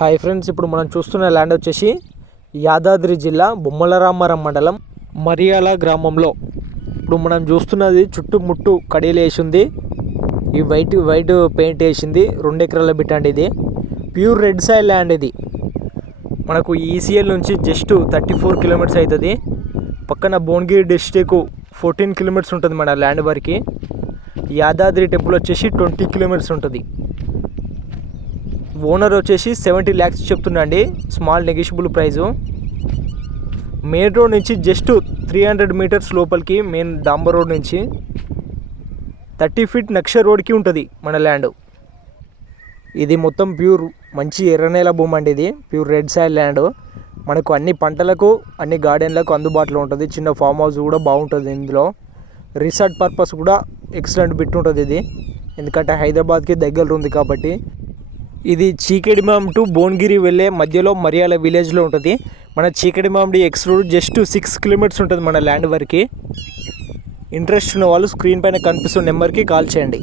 Hi friends, ఇప్పుడు మనం చూస్తున్న ల్యాండ్ వచ్చేసి యాదాద్రి జిల్లా బొమ్మలరామారం మండలం మరియాల గ్రామంలో. ఇప్పుడు మనం చూస్తున్నది చుట్టుముట్టు కడియలు వేసింది. ఈ వైట్ పెయింట్ వేసింది. 2 ఎకరాల బిట్ అండి. ఇది ప్యూర్ రెడ్ సాయిల్ ల్యాండ్. ఇది మనకు ఈసీఎల్ నుంచి జస్ట్ 34 కిలోమీటర్స్ అవుతుంది. పక్కన భువనగిరి డిస్టిక్ 14 కిలోమీటర్స్ ఉంటుంది మన ల్యాండ్ వరకు. యాదాద్రి టెంపుల్ వచ్చేసి 20 కిలోమీటర్స్ ఉంటుంది. ఓనర్ వచ్చేసి 70 lakhs చెప్తున్నాండి. Small negotiable price. Main road నుంచి జస్ట్ 300 మీటర్స్ లోపలికి, మెయిన్ డాంబర్ రోడ్ నుంచి 30 feet నక్ష రోడ్కి ఉంటుంది మన ల్యాండ్. ఇది మొత్తం ప్యూర్ మంచి ఎర్రనేల భూమి అండి. ఇది ప్యూర్ రెడ్ సాయిల్ ల్యాండ్. మనకు అన్ని పంటలకు అన్ని గార్డెన్లకు అందుబాటులో ఉంటుంది. చిన్న ఫామ్ హౌస్ కూడా బాగుంటుంది. ఇందులో రిసార్ట్ పర్పస్ కూడా ఎక్సలెంట్ బిట్ ఉంటుంది ఇది, ఎందుకంటే హైదరాబాద్కి దగ్గర ఉంది కాబట్టి. ఇది చీకటిమాం టు భువనగిరి వెళ్ళే మధ్యలో మరియాల విలేజ్లో ఉంటుంది. మన చీకటిమాండి ఎక్స్ రోడ్ జస్ట్ 6 కిలోమీటర్స్ ఉంటుంది మన ల్యాండ్ వరకు. ఇంట్రెస్ట్ ఉన్న వాళ్ళు స్క్రీన్ పైన కనిపిస్తున్న నెంబర్కి కాల్ చేయండి.